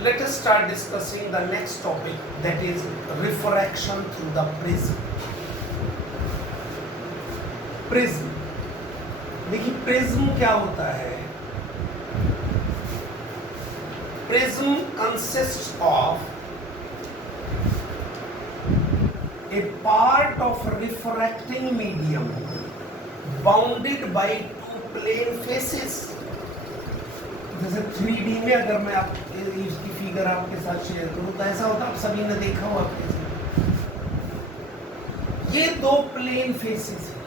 Let us start discussing the next topic, that is refraction through the prism. Prism. देखिए prism क्या होता है? Prism consists of a part of refracting medium bounded by two plane faces. जैसे 3D में अगर मैं आप इसकी फिगर आपके साथ शेयर करूं तो ऐसा होता, आप सभी ने देखा हो आपके साथ, ये दो प्लेन फेसेस हैं,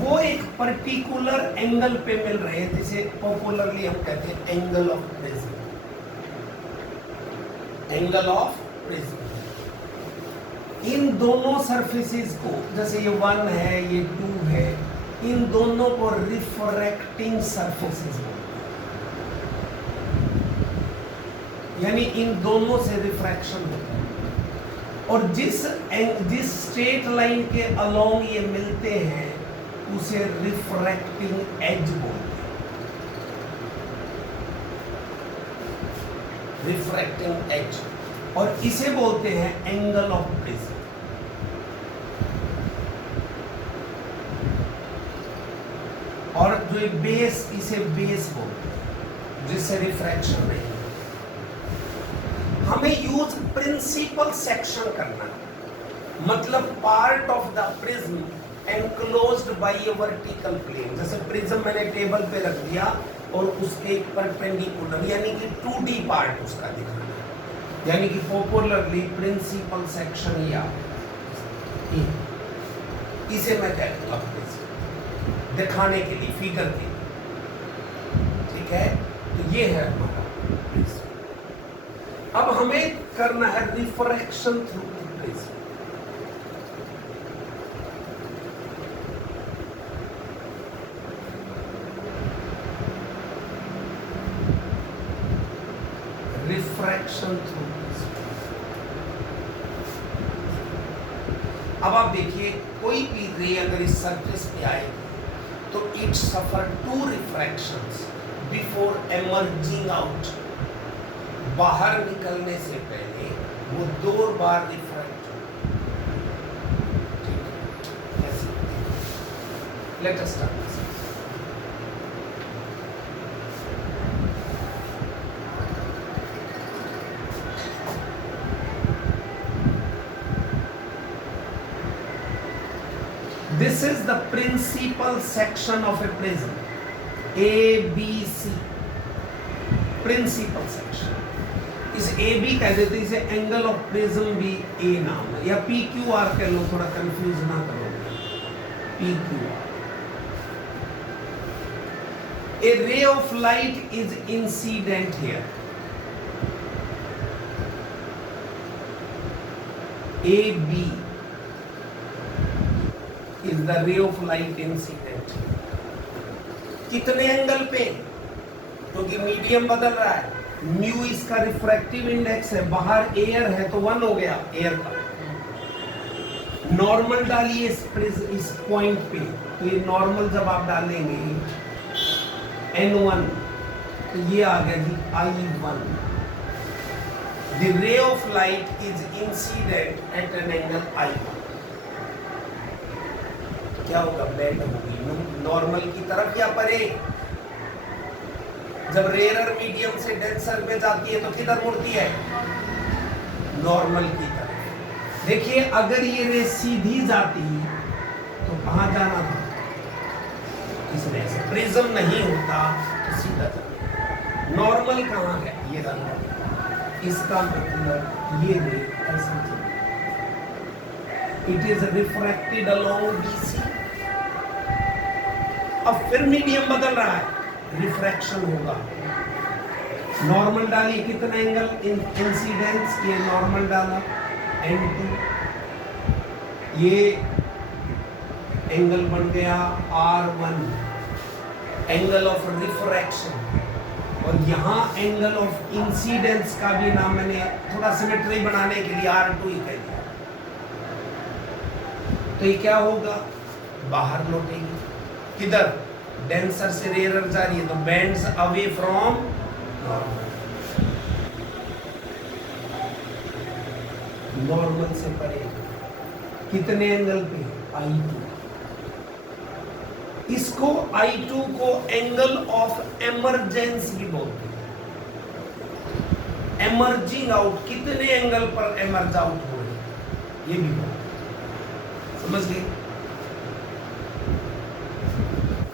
वो एक पर्टिकुलर एंगल पे मिल रहे हैं, जिसे पॉपुलरली हम कहते हैं angle of prism. Angle of prism. इन दोनों सरफेसेस को, जैसे ये 1 है, ये 2 है, इन दोनों को रिफ्रैक्टिंग सरफेसेस बोलते हैं, यानी इन दोनों से रिफ्रैक्शन होता है. और जिस स्ट्रेट लाइन के अलोंग ये मिलते हैं उसे रिफ्रैक्टिंग एज बोलते हैं. रिफ्रैक्टिंग एज, और इसे बोलते हैं एंगल ऑफ प्रिज्म. और जो बेस, इसे बेस बोलते हैं, जिससे रिफ्रैक्शन नहीं. हमें यूज प्रिंसिपल सेक्शन करना है, मतलब part of the prism enclosed by a vertical plane. जैसे प्रिज्म मैंने टेबल पे रख दिया और उसके परपेंडिकुलर, यानी कि 2D पार्ट उसका दिखाना है, यानी कि पॉपुलरली प्रिंसिपल सेक्शन, या इसे मैं कहता हूँ दिखाने के लिए, फिगर के लिए. ठीक है, तो ये है हमारा प्रिज्म. अब हमें करना है refraction through prism. Refraction through prism. अब आप देखिए, कोई भी रे अगर इस सरफेस पे आए तो it suffer 2 refractions before emerging out. बाहर निकलने से पहले वो 2 बार refract. Let us start. This is the principal section of a prism. A, B, C. Principal section. इस AB कह देते हैं, इसे एंगल ऑफ प्रिज्म भी A नाम है, या PQR कह लो, थोड़ा कंफ्यूज ना करो. PQR. A ray of light is incident here. AB is the ray of light incident. कितने एंगल पे? क्योंकि मीडियम बदल रहा है. म्यू इसका रिफ्रैक्टिव इंडेक्स है, बाहर एयर है तो 1 हो गया एयर का. नॉर्मल डालिए इस पॉइंट पे, तो ये नॉर्मल जब आप डालेंगे N1 तो ये आ गया जी I1. The ray of light is incident at an angle I1. क्या होगा? बेंड होगी नॉर्मल की तरफ या परे. जब रेयर मीडियम से डेंसर में जाती है तो किधर मुड़ती है? नॉर्मल की तरफ. देखिए, अगर ये रे सीधी जाती तो कहां जाना था? इसमें से प्रिज्म नहीं होता तो सीधा जाता. नॉर्मल कहां है? ये रहा. इसका मतलब ये रे ऐसा चलती, it is refracted along BC. अब फिर मीडियम बदल रहा है, रिफ्रैक्शन होगा. नॉर्मल डालिए, कितना एंगल इंसिडेंस, ये नॉर्मल डाला N2, ये एंगल बन गया R1, एंगल ऑफ रिफ्रैक्शन. और यहाँ एंगल ऑफ इंसिडेंस का भी नाम मैंने थोड़ा सिमेट्री बनाने के लिए R2 ही कह दिया. तो ये क्या होगा? बाहर लौटेगी. किधर? डेंसर से रेयर जा रही है तो बेंड्स अवे फ्रॉम नॉर्मल से परे कितने एंगल पे? I2। इसको I2 को एंगल ऑफ एमरजेंसी बोलते हैं। एमर्जिंग आउट, कितने एंगल पर एमर्ज आउट हो रहे, ये भी बोलते, समझ गए?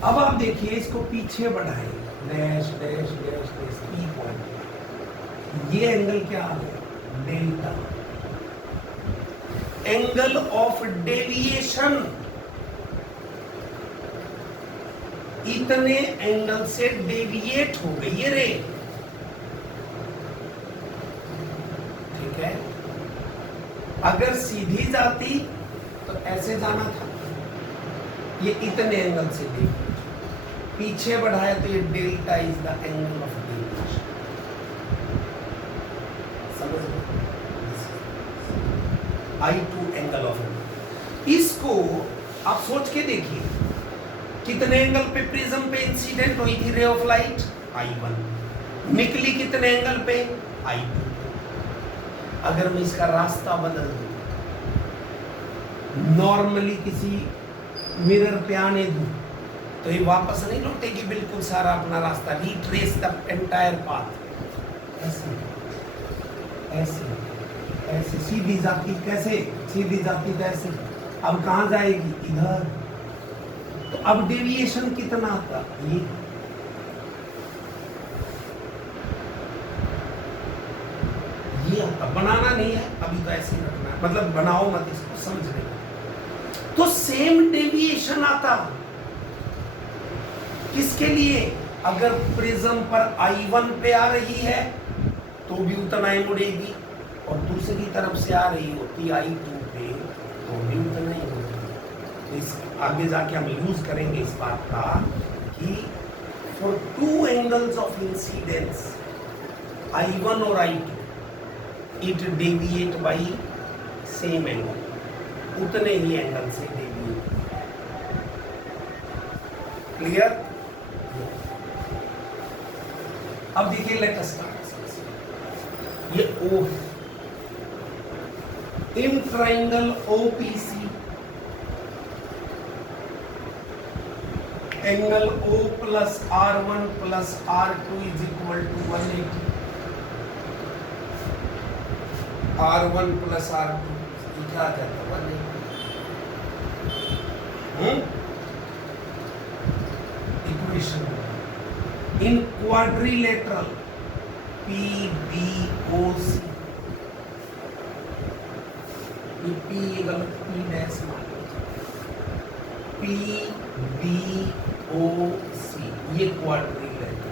अब आप देखिए, इसको पीछे बढ़ाए, डैश डैश डैश डैश, ई पॉइंट, ये एंगल क्या है? डेल्टा। एंगल ऑफ डेविएशन, इतने एंगल से डेविएट हो गई ये रे, ठीक है? अगर सीधी जाती तो ऐसे जाना था, ये इतने एंगल से डेविएट, पीछे बढ़ाया तो ये delta is the angle of deviation. समझ गए? I2 एंगल ऑफ, इसको आप सोच के देखिए, कितने एंगल पे प्रिज्म पे इंसिडेंट हुई थी रे ऑफ लाइट? I1। निकली कितने एंगल पे? I2। अगर मैं इसका रास्ता बदल दूं, नॉर्मली किसी मिरर पे आने दूं, तो ये वापस नहीं लौटेगी बिल्कुल सारा अपना रास्ता, रिट्रेस द एंटायर पाथ। ऐसे ऐसे ऐसे सीधी जाती, कैसे सीधी जाती? कैसे? अब कहां जाएगी? इधर। तो अब डेविएशन कितना आता? ये आता। बनाना नहीं है अभी, तो ऐसे ही रखना है, मतलब बनाओ मत इसको, समझ रहे? तो सेम डेविएशन आता किसके लिए? अगर प्रिज्म पर I1 पे आ रही है तो भी उतना ही मुड़ेगी, और दूसरी तरफ से आ रही होती I2 पे तो भी उतना ही मुड़ेगी। इस आगे जाके हम यूज करेंगे इस बात का कि for two angles of incidence I1 और I2 it deviate by same angle, उतने ही एंगल से डेविएट। क्लियर? अब देखिए, लेट अस स्टार्ट। ये O है, in triangle OPC angle O plus R1 plus R2 is equal to 180। R1 plus R2 क्या आ जाता है? 180। Equation in quadrilateral PBOC, P गलत, P डैश PBOC, ये क्वाड्रिलेटरल,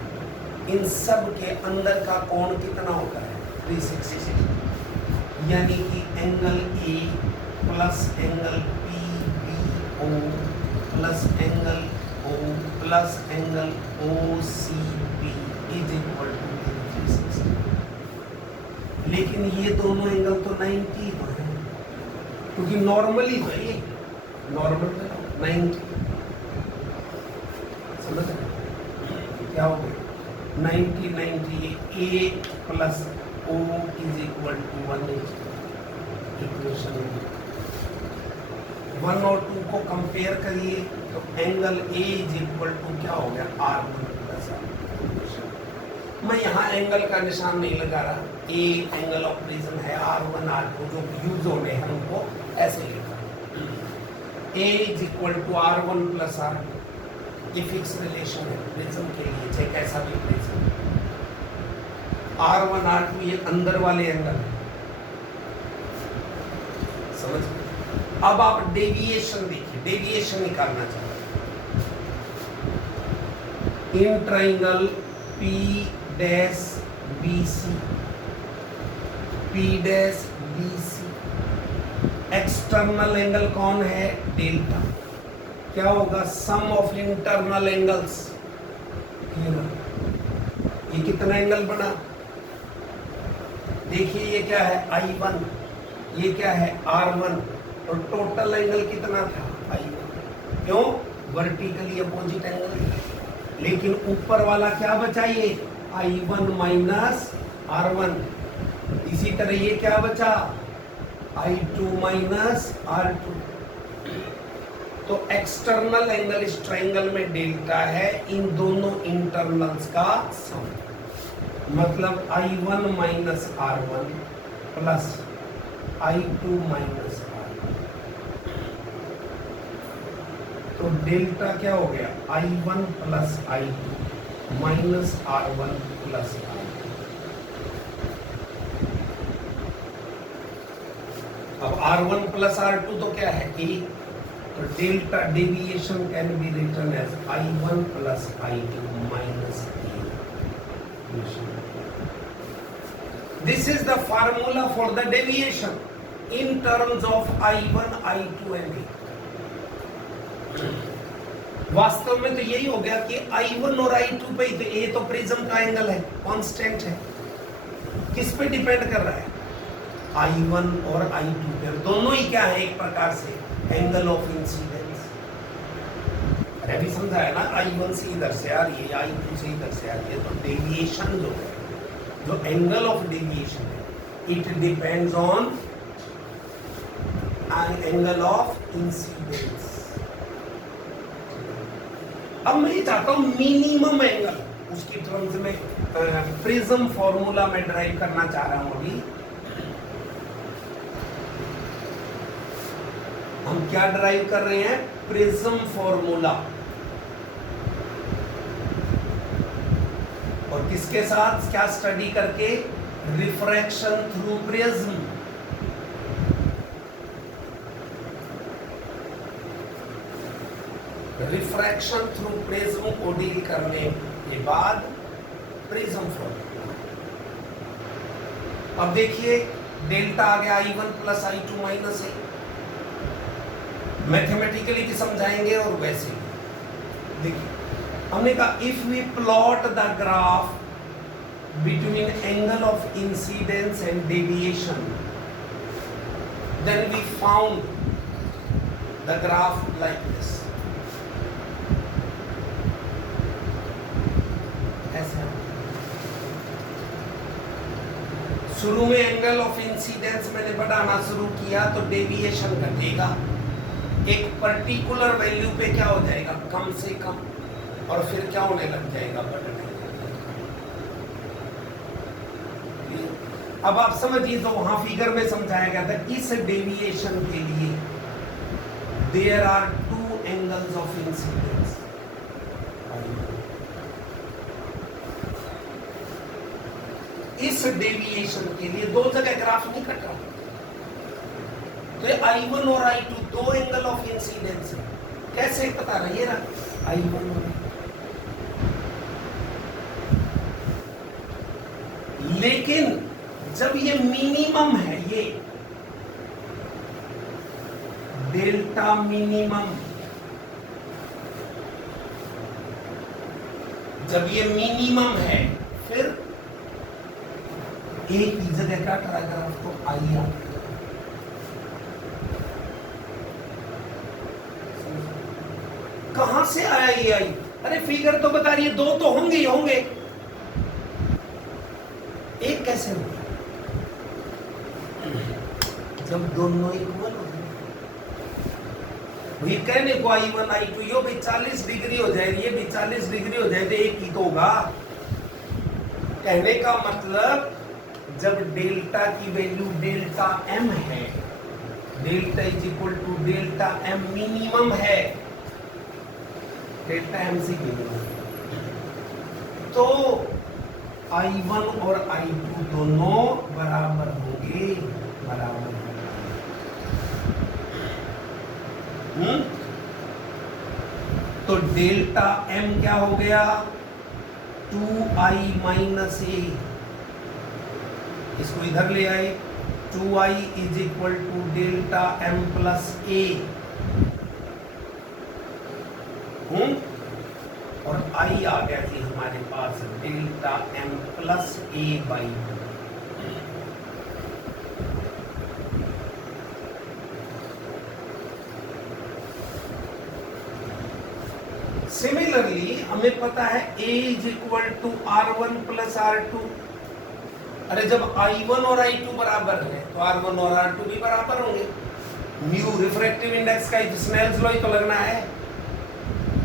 इन सब के अंदर का कोण कितना होता है? 360, यानी कि angle A plus angle PBO plus angle O plus angle OCP is equal to 360। लेकिन ये दोनों एंगल तो 90 हो है, क्योंकि नॉर्मली है, ये नॉर्मल 90, समझ रहे? क्या हो गया? 90 90, A plus O is equal to 180। Equation 1 और 2 को कंपेयर करिए तो angle A is equal to क्या हो गया? R1 plus R2। मैं यहाँ एंगल का निशान नहीं लगा रहा, A एंगल ऑफ प्रिज्म है, R1 R2 जो यूज हो रहे हैं उनको ऐसे लिखा, A is equal to R1 plus R2। ये फिक्स रिलेशन है प्रिज्म के लिए, चाहे कैसा भी प्रिज्म। R1 R2 ये अंदर वाले एंगल है, समझ? अब आप डेविएशन देखिए, डेविएशन निकालना चाहते हैं। In triangle P dash BC, P dash BC, external angle कौन है? डेल्टा। क्या होगा? सम ऑफ इंटरनल एंगल्स। ये कितना एंगल बना? देखिए, ये क्या है? I1, ये क्या है? R1, और टोटल एंगल कितना था? I1। क्यों? Vertically opposite angle. लेकिन ऊपर वाला क्या बचा? ये I1 माइनस R1। इसी तरह ये क्या बचा, I2 माइनस R2। तो एक्सटर्नल एंगल इस ट्रायंगल में डेल्टा है इन दोनों इंटरनल्स का सम, मतलब I1 minus R1 plus I2 minus R2। तो डेल्टा क्या हो गया, I1 plus I2 minus R1 plus R2। अब R1 प्लस R2 तो क्या है, A। तो delta deviation can be written as I1 plus I2 minus A। This is the formula for the deviation in terms of I1, I2 and A। वास्तव में तो यही हो गया कि I1 और I2 पे, तो A तो प्रिज्म का एंगल है, कांस्टेंट है। किस पे डिपेंड कर रहा है, I1 और I2 पे। दोनों ही क्या है, एक प्रकार से एंगल ऑफ इंसिडेंस। अरे अभी समझाया ना, I1 से इधर से आ रही है, I2 से इधर से आ रही है, तो डेविएशन जो है, जो एंगल ऑफ डेविएशन है, it depends on angle of incidence. अब मैं चाहता हूं मिनिमम एंगल, उसकी टर्म्स में प्रिज्म फॉर्मूला में ड्राइव करना चाह रहा हूं। अभी हम क्या ड्राइव कर रहे हैं, प्रिज्म फॉर्मूला। और किसके साथ क्या स्टडी करके, refraction through prism. Refraction through prism को डील करने के बाद प्रिज्म फॉर्मूला। अब देखिए डेल्टा आ गया I1 plus I2 minus A। Mathematically भी समझाएंगे और वैसे भी। देखिए हमने कहा if we plot the graph between angle of incidence and deviation, then we found the graph like this. शुरू में एंगल ऑफ इंसिडेंस मैंने बढ़ाना शुरू किया तो डेविएशन घटेगा, एक पर्टिकुलर वैल्यू पे क्या हो जाएगा, कम से कम, और फिर क्या होने लग जाएगा, बढ़ने। अब आप समझिए, तो वहां फिगर में समझाया गया था, इस डेविएशन के लिए there are two angles of incidence. इस डेविएशन के लिए दो जगह ग्राफ नहीं कट रहा, तो ये I1 और I2 दो एंगल ऑफ इंसिडेंस है। कैसे पता रहिए ना, I1 और लेकिन जब ये मिनिमम है, ये डेल्टा मिनिमम, जब ये मिनिमम है, फिर एक ही जगह क्या करा ग्राफ को I आ। कहां से आया ये I? अरे फिगर तो बता रही है दो तो होंगे ही होंगे, एक कैसे होगा, जब दोनों इक्वल हो जाए। ये कहने को I1 I2 यो भी 40 डिग्री हो जाए, ये भी 40 डिग्री हो जाए, तो एक ही तो होगा। कहने का मतलब जब डेल्टा की वैल्यू डेल्टा m है, delta is equal to delta m minimum है, डेल्टा m से मिनिमम, तो I1 और I2 दोनों बराबर होंगे, बराबर। तो डेल्टा m क्या हो गया, 2I माइनस a। इसको इधर ले आए, 2I is equal to delta m plus a। और I आ गया जी हमारे पास delta m plus a by 2। Similarly हमें हमें पता है A is equal to R1 plus R2। अरे जब I1 और I2 बराबर है तो R1 और R2 भी बराबर होंगे। म्यू रिफ्रैक्टिव इंडेक्स का स्नेल्स लॉ ही तो लगना है।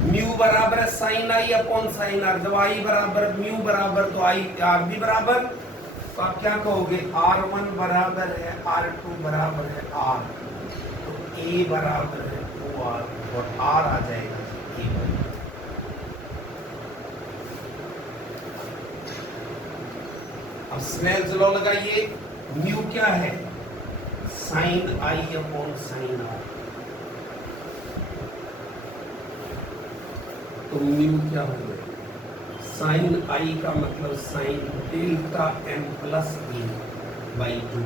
म्यू बराबर है sine I upon sine R. जब आई बराबर म्यू बराबर तो आई आर भी बराबर। तो आप क्या कहोगे, R1 बराबर है R2 बराबर है R, तो A बराबर है OR और R आ जाएगा A बाई। अब स्नेल्स लॉ लगाइए। म्यू क्या है, sine I upon sine R. तो म्यू क्या हो गया, साइन आई का मतलब sine delta M plus A by 2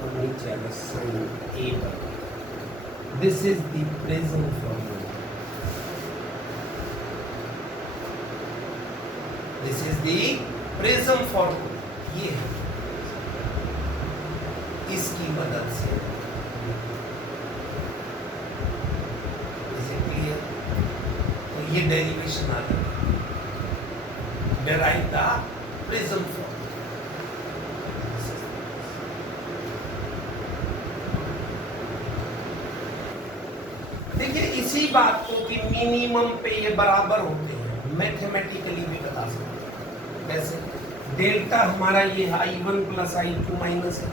और नीचे आएगा sine A by. This is the prism formula. This is the prism formula. ये है, इसकी मदद से इसे क्लियर, तो ये डेरिवेशन आ जाएगा। Derive the prism formula. देखिए इसी बात को कि मिनिमम पे ये बराबर होते हैं मैथमेटिकली भी बता सकते हैं। कैसे, डेल्टा हमारा ये I1 प्लस I2 माइनस है।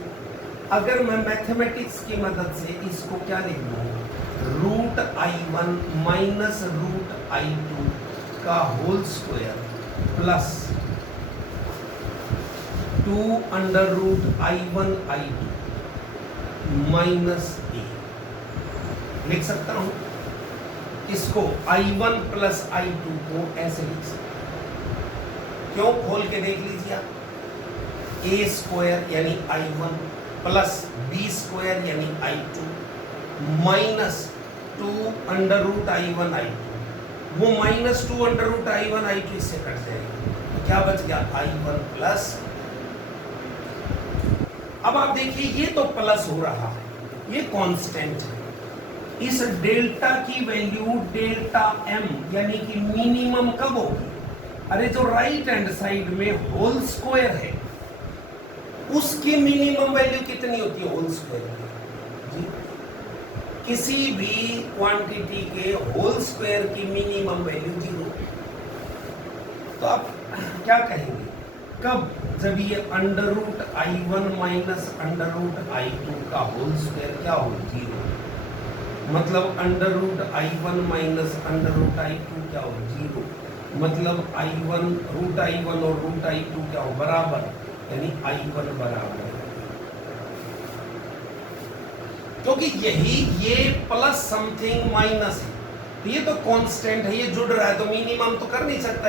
अगर मैं मैथमेटिक्स की मदद से इसको क्या लिख दूं, root I1 minus root I2 का whole square plus 2 under root I1 I2 minus A लिख सकता हूं। इसको I1 प्लस I2 को ऐसे लिख सकता हूं। क्यों, खोल के देख लीजिए आप। ए स्क्वायर यानी I1 प्लस बी स्क्वायर यानी I2 minus 2 under root I1 I2। वो minus 2 under root I1 I2 इससे कट जाएगा, तो क्या बच गया I1 प्लस। अब आप देखिए ये तो प्लस हो रहा है, ये कांस्टेंट है। इस डेल्टा की वैल्यू डेल्टा एम यानी कि मिनिमम कब होगी, अरे जो राइट हैंड साइड में होल स्क्वायर है उसकी मिनिमम वैल्यू कितनी होती है, होल स्क्वायर जी। किसी भी क्वांटिटी के होल स्क्वायर की मिनिमम वैल्यू 0। तो आप क्या कहेंगे, कब, जब ये under root I1 minus under root I2 का होल स्क्वायर क्या हो, 0। मतलब under root I1 minus under root I2 क्या हो, 0। मतलब I1 रूट I1 और रूट I2 क्या हो, बराबर, यानी I1 बराबर है। क्योंकि यही ये प्लस समथिंग माइनस है, तो ये तो कांस्टेंट है, ये जुड़ रहा है, तो मिनिमम तो कर नहीं सकता,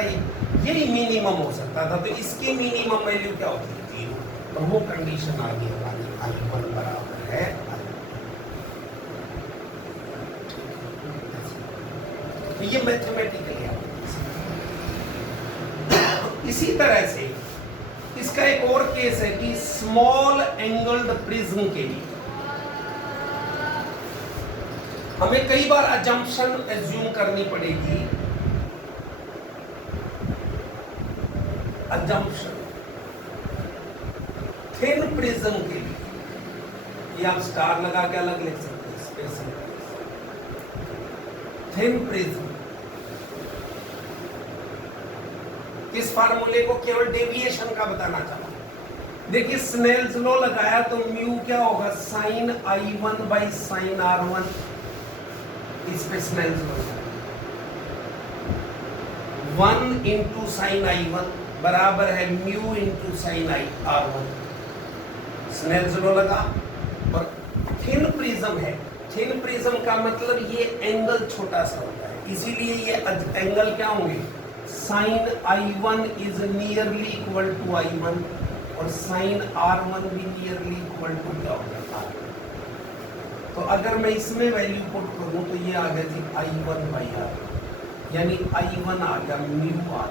यही मिनिमम हो सकता था। तो इसकी मिनिमम वैल्यू क्या होती है, 0। तो वो कंडीशन आ गई हमारी, I1 बराबर है। तो ये मैथमेटिकली इसी तरह से इसका एक और केस है कि स्मॉल एंगल्ड प्रिज्म के लिए हमें कई बार अजम्पशन एज्यूम करनी पड़ेगी। अजम्पशन थिन प्रिज्म के लिए ये आप स्टार लगा के अलग लिख सकते हैं, स्पेशल थिन प्रिज्म। इस फार्मूले को केवल डेविएशन का बताना चाहता हूं। देखिए स्नेल्स लॉ लगाया तो म्यू क्या होगा, sign I1 by sign R1। इस पे Snell's law 1 into sine I1 बराबर है mu into sine R1। Snell's law लगा। और थिन प्रिज्म है, थिन प्रिज्म का मतलब ये एंगल छोटा सा होता है, इसीलिए ये एंगल क्या होंगे, sine I1 is nearly equal to I1 और साइन R1 भी नियरली इक्वल टू क्या हो जाता है। तो अगर मैं इसमें वैल्यू पुट करूं तो ये आ गया जी I1 बाई R, यानी I1 आ गया म्यू R।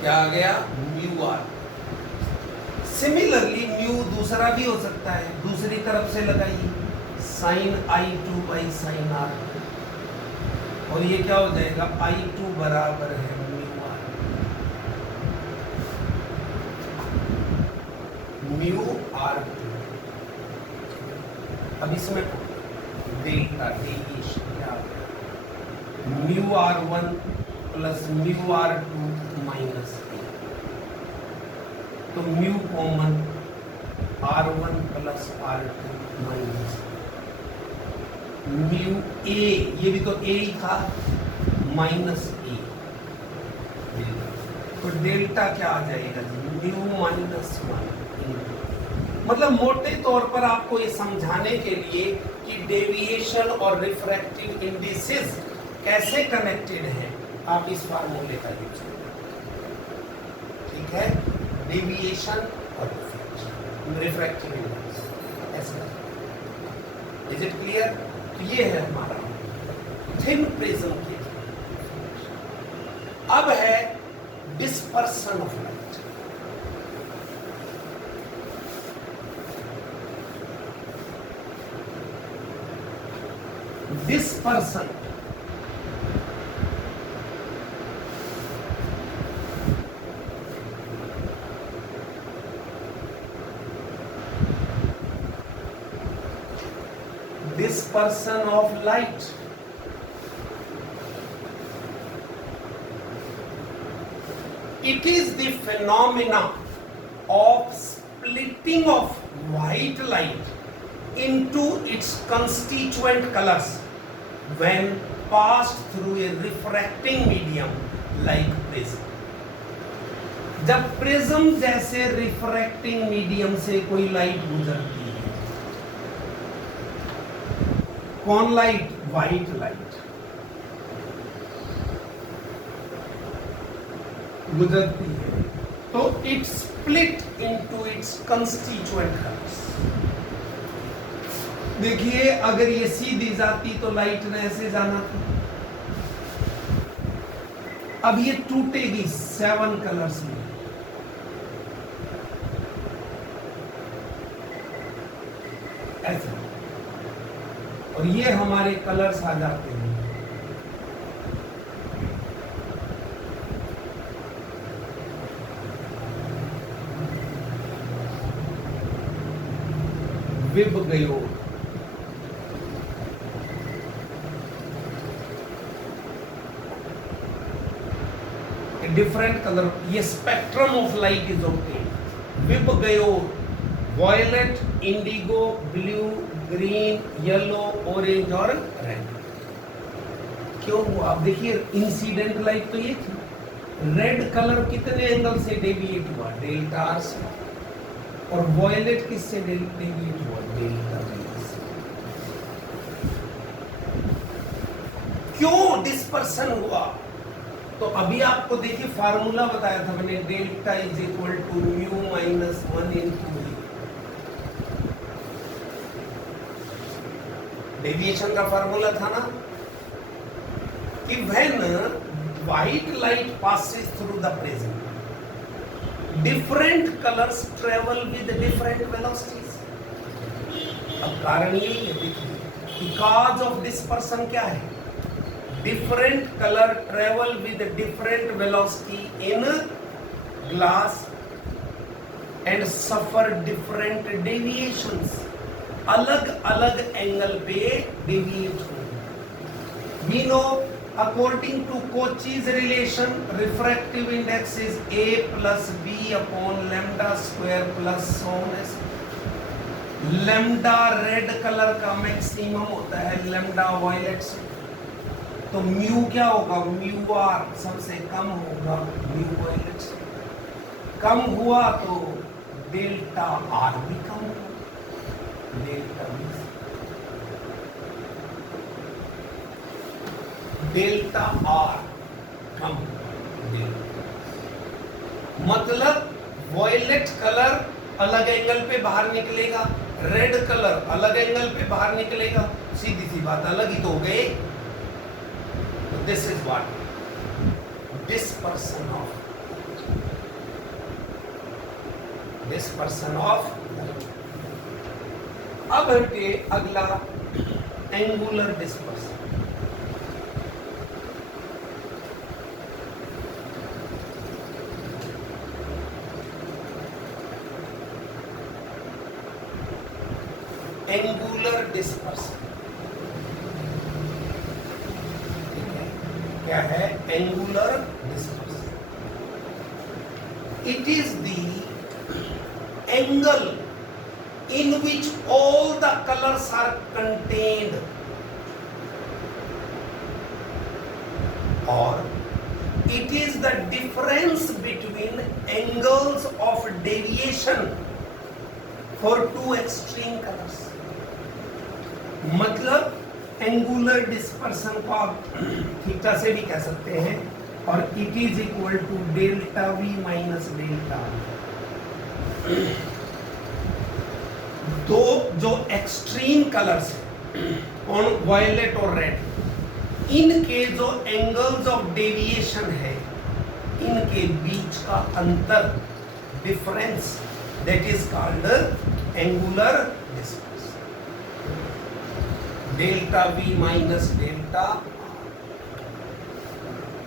क्या आ गया, म्यू R। सिमिलरली म्यू दूसरा भी हो सकता है, दूसरी तरफ से लगाइए, sign I2 by sine R, और ये क्या हो जाएगा, I2 बराबर है म्यू R2। अब इसमें डेल्टा डेविएशन क्या आ गया, mu R1 plus mu R2 minus A, तो mu common R1 plus R2 minus mu A, ये भी तो ए ही था, माइनस ए, तो डेल्टा क्या आ जाएगा जी, म्यू माइनस 1। मतलब मोटे तौर पर आपको ये समझाने के लिए कि डेविएशन और रिफ्रैक्टिव इंडिसेस कैसे कनेक्टेड हैं, आप इस फार्मूले का यूज करें, ठीक है। डेविएशन और रिफ्रैक्टिव इंडिसेस ऐसे, इज इट क्लियर? तो ये है हमारा थिन प्रिज्म के। अब है dispersion of light. Dispersion dispersion of light, it is the phenomena of splitting of white light into its constituent colors when passed through a refracting medium like prism। जब prism जैसे refracting medium से कोई light गुजरती है, कौन light, white light गुजरती है, तो it split into its constituent colours. देखिए अगर ये सीधी जाती तो लाइट ने ऐसे जाना था, अब ये टूटेगी 7 कलर्स में, ऐसे, और ये हमारे कलर्स आ जाते हैं। विब गयो, डिफरेंट कलर, ये spectrum of light is obtained. विब गयो, violet, indigo, blue, green, yellow, orange और रेड। क्यों हुआ, आप देखिए इंसिडेंट लाइट तो ये थी, रेड कलर कितने एंगल से डेविएट हुआ, डेल्टा आर से, और वॉयलेट किससे डेविएट हुआ, डेल्टा बी से। क्यों डिस्पर्सन हुआ, तो अभी आपको देखिए फार्मूला बताया था मैंने, delta is equal to mu minus 1 into A. Deviation का फार्मूला था ना कि when white light passes through the prism, different colors travel with different velocities। अब कारण यही है, देखिए cause of dispersion क्या है, different color travel with different velocity in glass and suffer different deviations। अलग अलग एंगल पे डेविएट होंगे। We know according to Cauchy's relation, refractive index is A plus B upon lambda square plus so on। lambda red colour का maximum होता है lambda violet से, तो mu क्या होगा, म्यू आर सबसे कम होगा म्यू वायलेट से। कम हुआ तो डेल्टा आर भी कम होगा, डेल्टा आर कम, मतलब वॉयलेट कलर अलग एंगल पे बाहर निकलेगा, रेड कलर अलग एंगल पे बाहर निकलेगा, सीधी सी बात, अलग ही तो हो गए। तो this is what dispersion of. अब हटे अगला एंगुलर डिस्पर्सन। एंगुलर डिस्पर्सन क्या है? Angular dispersion. It is the angle in which all the colors are contained, or it is the difference between angles of deviation for two extreme colors। मतलब angular dispersion को आप theta से भी कह सकते हैं, और it is equal to delta V minus delta. दो जो एक्सट्रीम कलर्स ऑन वायलेट और रेड, इनके जो एंगल्स ऑफ डेविएशन है, इनके बीच का अंतर, difference, that is called angular dispersion. Delta V minus delta.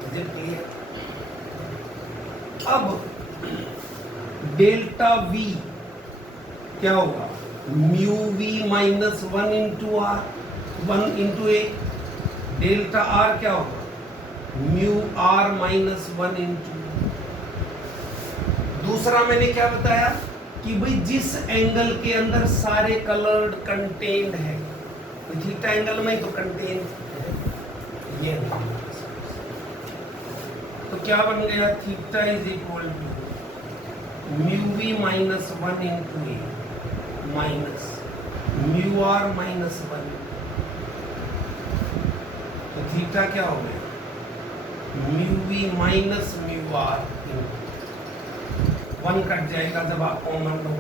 Is it clear? अब डेल्टा वी क्या होगा? Mu V minus 1 into R, 1 into A. Delta R क्या होगा? Mu R minus 1 into. दूसरा मैंने क्या बताया कि भाई जिस एंगल के अंदर सारे कलर्ड कंटेन्ड है, थीटा एंगल में तो कंटेन है ये। तो क्या बन गया? Theta is equal to mu V minus 1 into A minus mu R minus 1। तो थीटा क्या हो गया? Mu V minus mu R. 1 cut जाएगा जब आप कॉमन लो।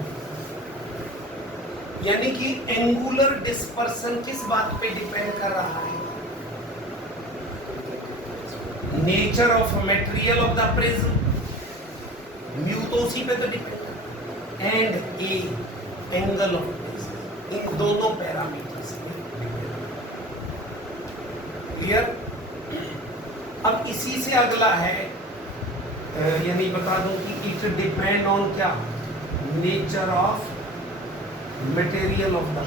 यानी कि एंगुलर डिस्पर्सन किस बात पे डिपेंड कर रहा है? Nature of material of the prism. Mu तो उसी पे तो डिपेंड है, and A angle of prism. इन दोनों पैरामीटर्स पे। क्लियर? अब इसी से अगला है, यानी बता दूं कि इट डिपेंड ऑन क्या? Nature of material of the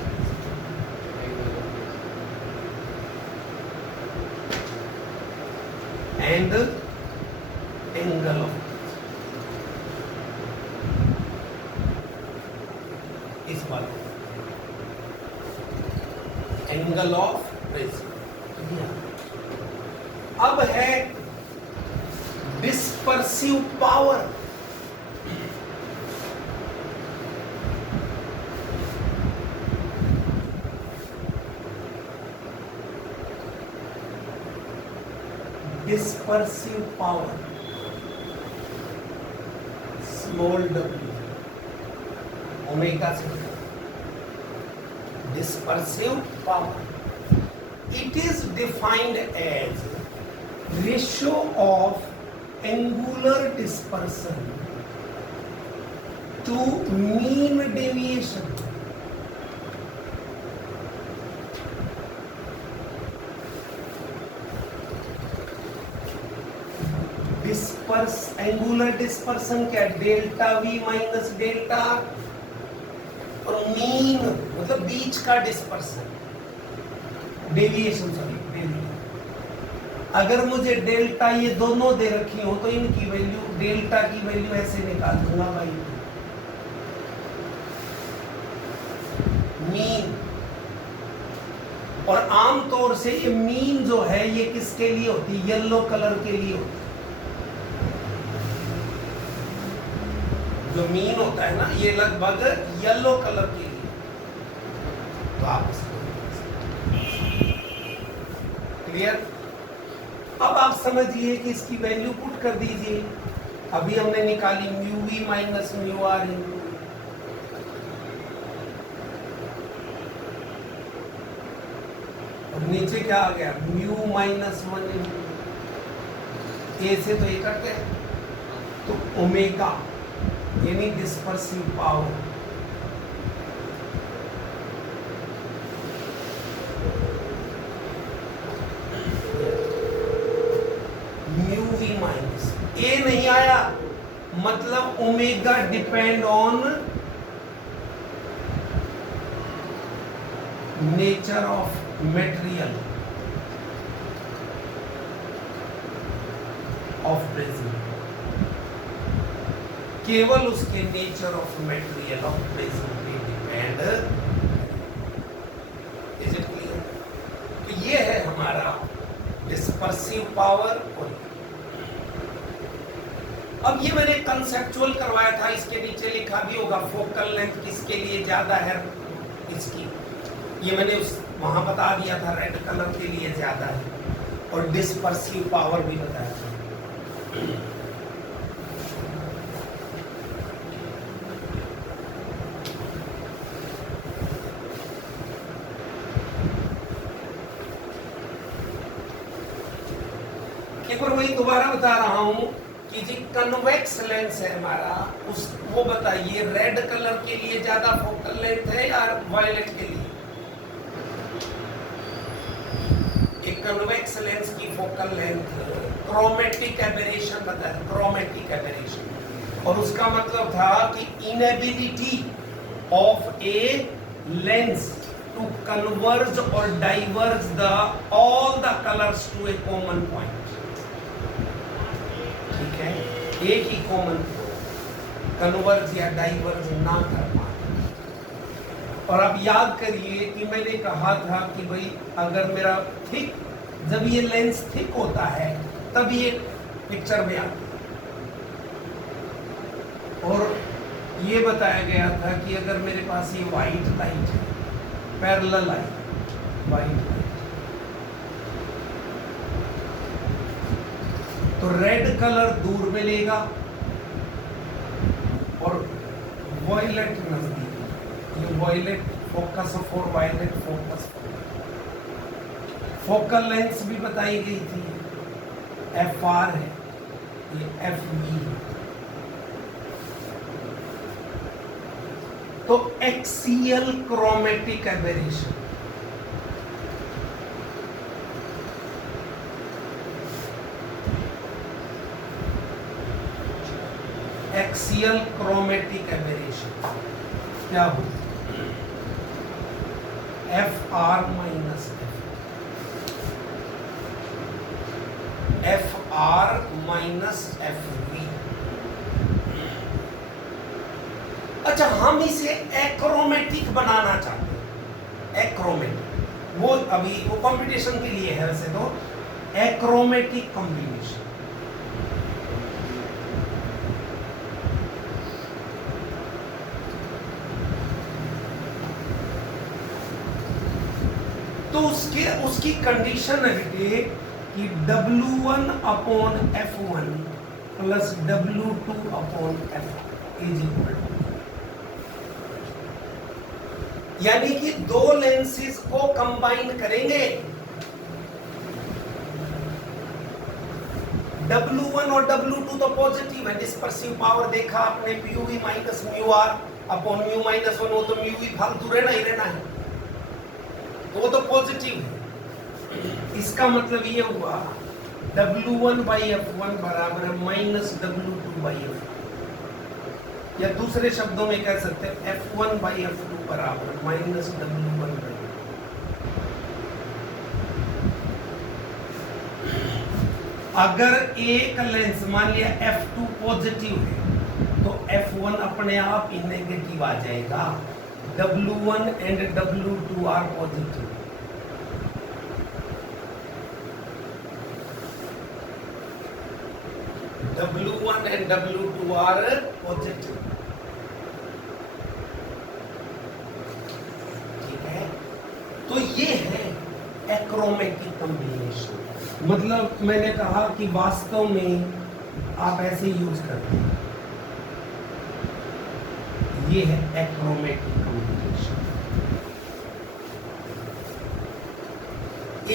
end angle of. इस बात एंगल ऑफ प्रिज्म। अब है dispersive power. Dispersive power, small w, omega से। dispersive power, it is defined as ratio of angular dispersion to mean deviation। Angular dispersion क्या? Delta V minus delta, और mean मतलब बीच का dispersion, deviation, sorry deviation. अगर मुझे delta ये दोनों दे रखी हो तो इनकी वैल्यू, डेल्टा की वैल्यू ऐसे निकाल दूंगा भाई, मीन। और आमतौर से ये मीन जो है ये किसके लिए होती है? येलो कलर के लिए होती है। जो मीन होता है ना, ये लगभग येलो कलर के लिए। तो आप इसको क्लियर? अब आप समझिए कि इसकी वैल्यू पुट कर दीजिए। अभी हमने निकाली mu V minus mu R into, और नीचे क्या आ गया? म्यू माइनस 1 इंटू ए से तो ये कट गया, तो ओमेगा यानी डिस्पर्सिव पावर ए नहीं आया, मतलब omega depend on nature of material of prism, केवल उसके nature of material of prism पे डिपेंड। Is it clear? तो ये है हमारा डिस्पर्सिव पावर। अब ये मैंने कंसेप्चुअल करवाया था, इसके नीचे लिखा भी होगा फोकल लेंथ किसके लिए ज्यादा है, इसकी, ये मैंने वहां बता दिया था, रेड कलर के लिए ज्यादा है, और डिस्पर्सिव पावर भी बताया था। एक बार वही दोबारा बता रहा हूं कि जी कन्वेक्स लेंस है हमारा, उस वो बताइए रेड कलर के लिए ज्यादा फोकल लेंथ है या वायलेट के लिए? एक कन्वेक्स लेंस की फोकल लेंथ क्रोमेटिक एबेरेशन बताया, क्रोमेटिक एबेरेशन, और उसका मतलब था कि inability of a lens to converge और diverge the all the colours to a common point. ठीक है, एक ही कॉमन कन्वर्ज या डाइवर्ज ना कर पाए। और आप याद करिए कि मैंने कहा था कि भाई अगर मेरा थिक, जब ये लेंस थिक होता है तब ये पिक्चर में आती है, और ये बताया गया था कि अगर मेरे पास ये व्हाइट लाइट है, पैरेलल लाइट, व्हाइट लाइट, तो रेड कलर दूर मिलेगा और वायलेट नजदीक। ये violet focus for violet focus. Focal length भी बताई गई थी, FR है, ये FV है। तो axial chromatic aberration, axial chromatic aberration क्या हो? FR minus FR minus FV। अच्छा, हम इसे एक्रोमेटिक बनाना चाहते हैं, एक्रोमेटिक, वो अभी वो कंपटीशन के लिए है वैसे तो, एक्रोमेटिक कॉम्बिनेशन। तो उसकी कंडीशन है बेटे कि W1 upon F1 plus W2 upon F is equal to, यानी कि दो लेंसेज को कंबाइन करेंगे, W1 और W2 तो पॉजिटिव है, डिस्पर्सिव पावर देखा आपने, mu minus mu R upon mu minus 1, वो तो म्यू ही फालतू रहना ही रहना है, तो वो तो पॉजिटिव है। इसका मतलब ये हुआ W1 बाई F1 बराबर है माइनस W2 बाई F2, या दूसरे शब्दों में कह सकते हैं F1 बाई F2 बराबर माइनस W1 बाई। अगर एक लेंस मान लिया F2 पॉजिटिव है तो F1 अपने आप ही नेगेटिव आ जाएगा, W1 and W2 are positive. W1 and W2 are positive। ठीक है, तो ये है एक्रोमेटिक कॉम्बिनेशन। मतलब मैंने कहा कि वास्तव में आप ऐसे यूज करते हैं, ये है एक्रोमेटिक कॉम्बिनेशन।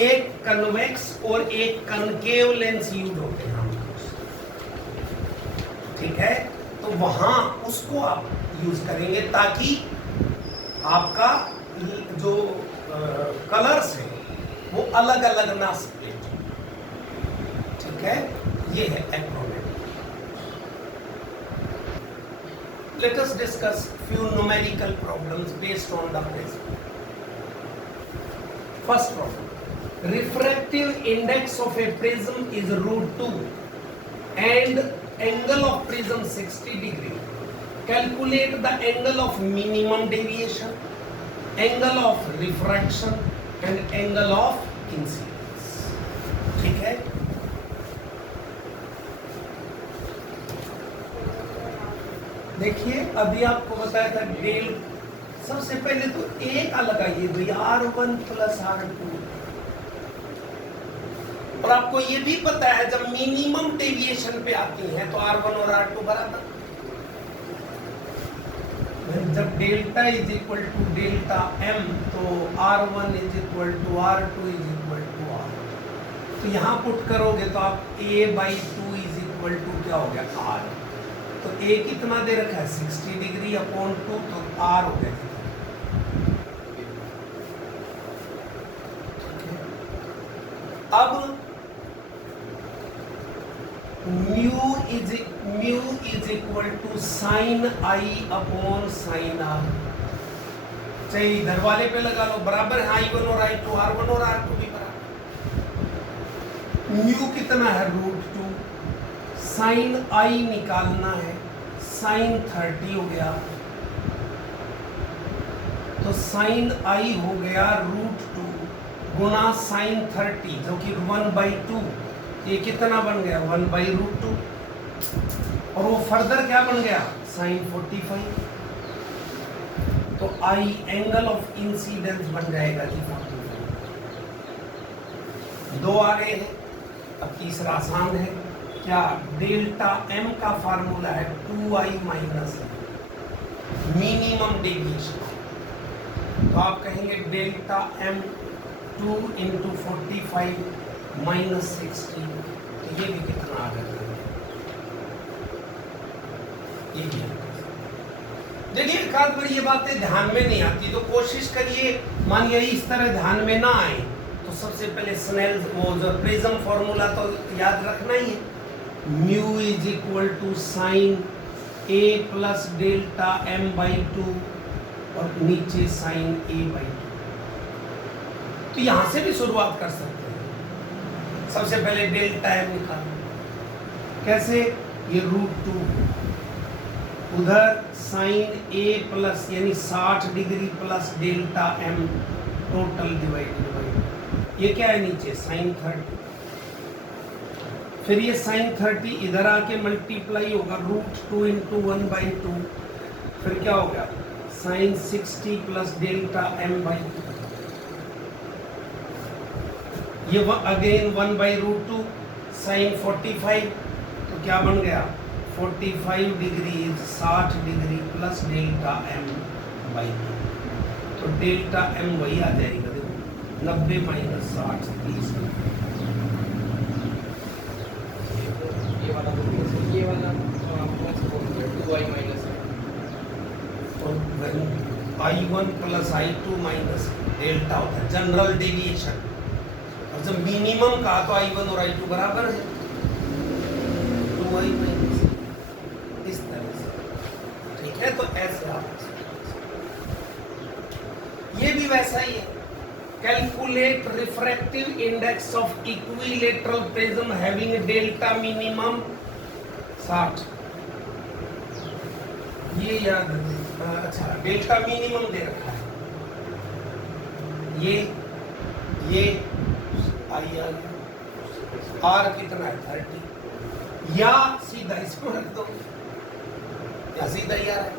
एक कन्वेक्स और एक कनकेव लेंस यूज होते हैं, ठीक है, तो वहां उसको आप यूज करेंगे ताकि आपका जो कलर्स है वो अलग अलग ना स्प्लिट। ठीक है, ये है achromatic. Let us discuss few numerical problems based on the prism. First problem. Refractive index of a prism is √2 and angle of prism 60 degree. Calculate the angle of minimum deviation, angle of refraction and angle of incidence. ठीक है? देखिए अभी आपको बताया था del, सबसे पहले तो ए का लगाइए भैया R1 प्लस R2, और आपको ये भी पता है जब मिनिमम डेविएशन पे आती है तो R1 और R2 बराबर, जब delta is equal to delta M तो R1 is equal to R2 is equal to R, तो यहाँ पुट करोगे तो आप A/2 इज इक्वल टू क्या हो गया R, तो A कितना दे रखा है 60 डिग्री अपॉन 2, तो R हो गया कितना, अब mu is equal to sine I upon sine R, चाहे इधर वाले पे लगा लो बराबर है I1 और I2, R1 और R2 भी बराबर, म्यू कितना है √2, साइन I निकालना है, साइन 30 हो गया, तो साइन I हो गया √2 गुना साइन 30 जो कि 1/2, ये कितना बन गया 1/√2, और वो फर्दर क्या बन गया साइन 45, तो I एंगल ऑफ इंसिडेंस बन जाएगा जी 45। दो आ गए हैं, अब तीसरा आसान है, क्या डेल्टा M का फार्मूला है 2I माइनस मिनिमम डेविएशन, तो आप कहेंगे डेल्टा M 2 इंटू 45 माइनस 60, तो ये भी कितना आ गया, ये भी। देखिए एक आध बार ये बातें ध्यान में नहीं आती तो कोशिश करिए, मानिए इस तरह ध्यान में ना आए तो सबसे पहले स्नेल वो जो प्रिज्म फॉर्मूला तो याद रखना ही है, mu is equal to sine A plus delta M/2 और नीचे साइन A/2, तो यहां से भी शुरुआत कर सकते हैं। सबसे पहले डेल्टा M निकालो, कैसे, ये √2 उधर साइन A प्लस यानी 60 degree plus delta M total divided by ये क्या है नीचे साइन 30, फिर ये साइन 30 इधर आके मल्टीप्लाई होगा √2 इंटू 1/2, फिर क्या होगा साइन 60 प्लस डेल्टा M/2, ये अगेन 1/√2 साइन 45, तो क्या बन गया 45 degree 60 degree plus delta M/2, तो डेल्टा M वही आ जाएगा, देखो 90 माइनस 60 30, ये वाला 2I minus I1 plus I2 minus delta होता है जनरल डेविएशन, और जब मिनिमम का तो I1 और I2 बराबर है 2I माइनस, इस तरह से, ठीक है, तो ऐसे आप ये भी वैसा ही है, calculate refractive index of equilateral prism having delta minimum 60, ये याद रखिए, अच्छा डेल्टा मिनिमम दे रखा है, ये आई आर कितना है 30, या सीधा इसको रख दो, या सीधा ही आ रहा है,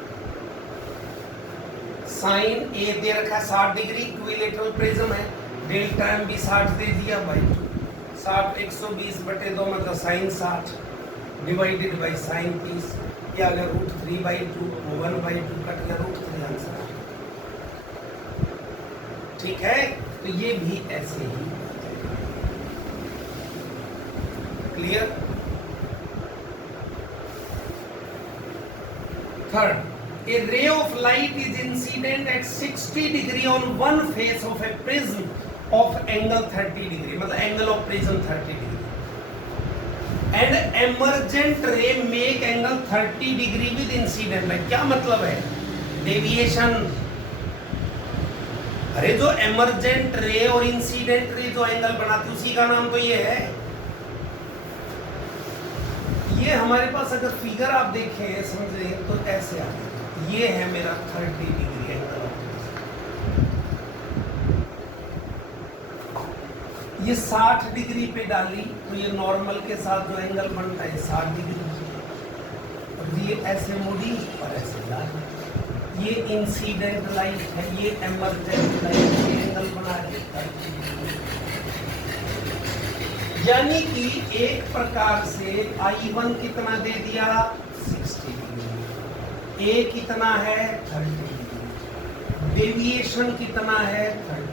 साइन A दे रखा है 60 डिग्री, इक्विलेटरल प्रिज्म है, डेल्टा M भी 60 दे दिया बाई 2, 60 120/2 मतलब साइन 60 डिवाइडेड बाई साइन 30, या अगर √3/2 1/2 कट गया √3 आंसर, ठीक है, तो ये भी ऐसे ही clear. Third, a ray of light is incident at 60 degree on one face of a prism of angle 30 degree, मतलब angle of prism 30 degree, and emergent ray make angle 30 degree with incident light. क्या मतलब है? Deviation. अरे जो emergent रे और incident ray जो angle बनाती उसी का नाम तो ये है। ये हमारे पास अगर फिगर आप देखें समझे तो ऐसे आ ये है मेरा 30 डिग्री एंगल। ये 60 डिग्री पे डाली तो ये नॉर्मल के साथ जो एंगल बनता है 60 डिग्री। और ये ऐसे मुड़ी और ऐसे डाली। ये इंसिडेंट लाइट है, ये एमर्जेंट लाइट, ये एंगल बना देता है। यानी कि एक प्रकार से I1 कितना दे दिया 60 डिग्री, A कितना है 30 डिग्री, डेविएशन कितना है 30।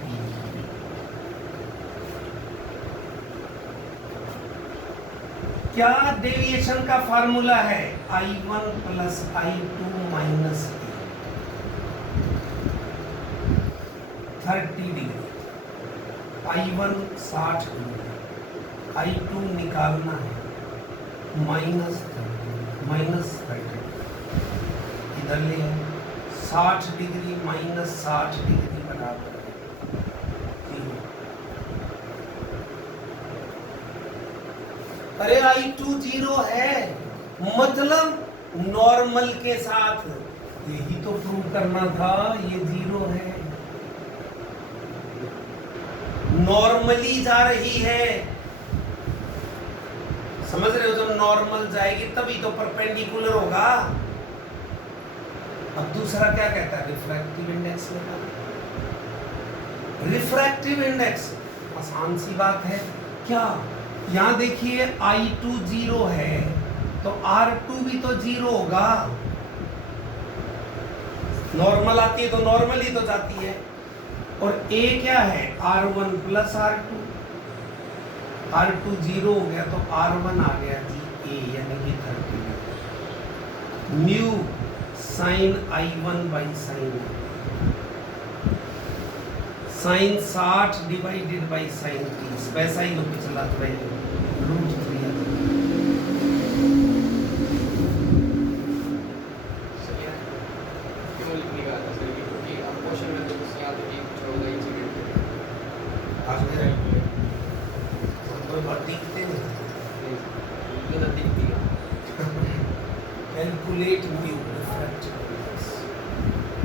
क्या डेविएशन का फार्मूला है? I1 plus I2 minus 30 degree, I1 60 degree, I2 निकालना है माइनस 30 इधर ले 60 डिग्री माइनस 60 डिग्री बराबर है 0। अरे I2 0 है, मतलब नॉर्मल के साथ यही तो प्रूव करना था, ये 0 है, नॉर्मली जा रही है। समझ रहे हो? जब नॉर्मल जाएगी तभी तो परपेंडिकुलर होगा। अब दूसरा क्या कहता है? रिफ्रैक्टिव इंडेक्स लेगा। रिफ्रैक्टिव इंडेक्स आसान सी बात है। क्या? यहां देखिए I2 0 है तो R2 भी तो 0 होगा। नॉर्मल आती है तो नॉर्मल ही तो जाती है। और A क्या है? R1 plus R2। R2 0 हो गया तो R1 आ गया जी A, यानी कि 30 mu sine I1 by sine sine 60 divided by sine 30, वैसा ही होकर चला तो root 3। Calculate mu refractive index.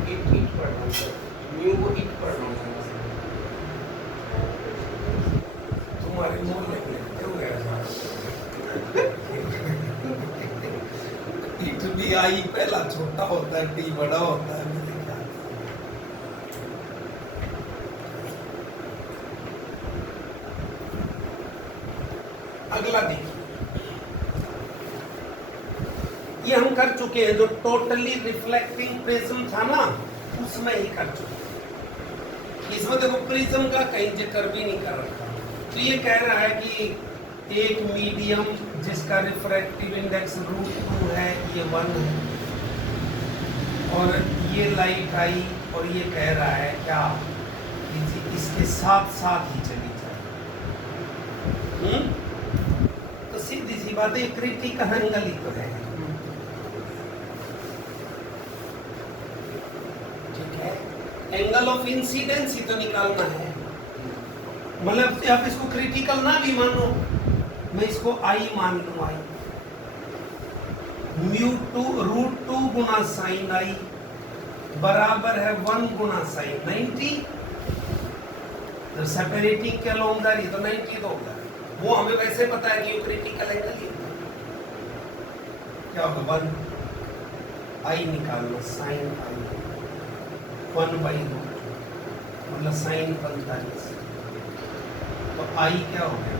It पढ़ रहा हूँ सर, म्यू को इट पढ़ रहा हूँ। तुम्हारे मुंह में क्यों गया? इट भी आई पहला छोटा होता है, टी बड़ा होता है। मेरे ख्याल अगला देखिए, ये हम कर चुके हैं। जो टोटली रिफ्लेक्टिंग प्रिज्म था ना उसमें ही कर चुके। इसमें देखो प्रिज्म का कहीं जिक्र भी नहीं कर रखा। तो ये कह रहा है कि एक मीडियम जिसका रिफ्रैक्टिव इंडेक्स √2 है, ये 1 है, और ये लाइट आई और ये कह रहा है क्या कि इसके साथ साथ ही चली जाए। तो सीधी सी बात है, क्रिटिकल एंगल ही तो है। एंगल ऑफ इंसिडेंस ही तो निकालना है। मतलब आप इसको क्रिटिकल ना भी मानो, मैं इसको आई मान लूं। आई √2 गुना साइन आई बराबर है 1 गुना साइन 90। तो सेपरेटिंग के लॉन्ग जा रही तो 90 तो होगा। वो हमें वैसे पता है कि वो क्रिटिकल एंगल ही होगा। क्या होगा? 1 आई निकालना साइन आई 1/√2 मतलब साइन 45। तो आई क्या हो गया?